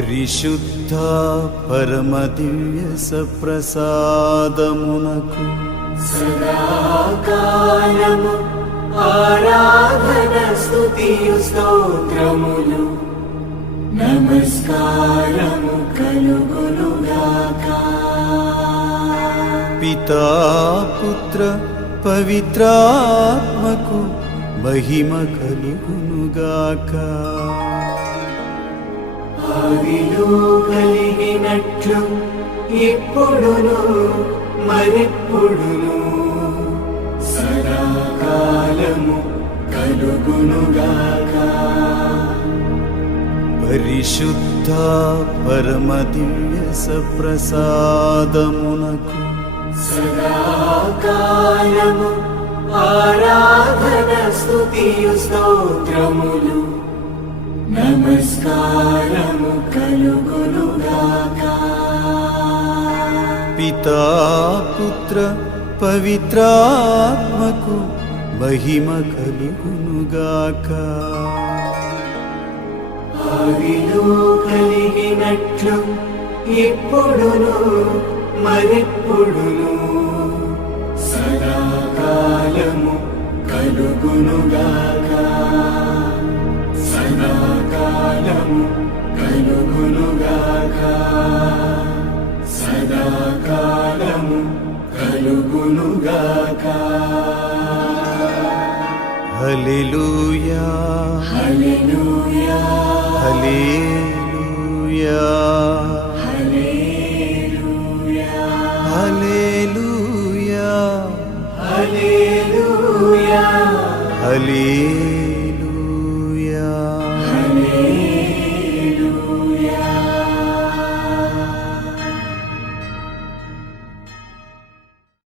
పరిశుద్ధ పరమ దివ్య సప్రసాదమునకు సదాకాలము ఆరాధన స్తుతియు స్తోత్రములు. నమస్కారము కలుగునుగాక. పితా పుత్ర పవిత్రాత్మకు మహిమ కలుగునుగాక. ఆదిలో కలిగినట్లు ఇప్పుడును మరెప్పుడును. సదాకాలము కలుగునుగాక. పరిశుద్ధ పరమ దివ్య సప్రసాదమునకు. సదాకాలము ఆరాధన స్తుతియు స్తోత్రములు. నమస్కారము కలుగునుగాక. పితా పుత్ర పవిత్రాత్మకు మహిమ కలుగునుగాక. ఆదిలో కలిగినట్లు ఇప్పుడును మరెప్పుడును? సదాకాలము కలుగునుగాక. కలుగునుగాక సదాకాలము కలుగునుగాక హల్లెలూయా హల్లెలూయా హల్లెలూయా. హల్లెలూయా. హల్లెలూయా. హల్లెలూయా. హల్లెలూయా.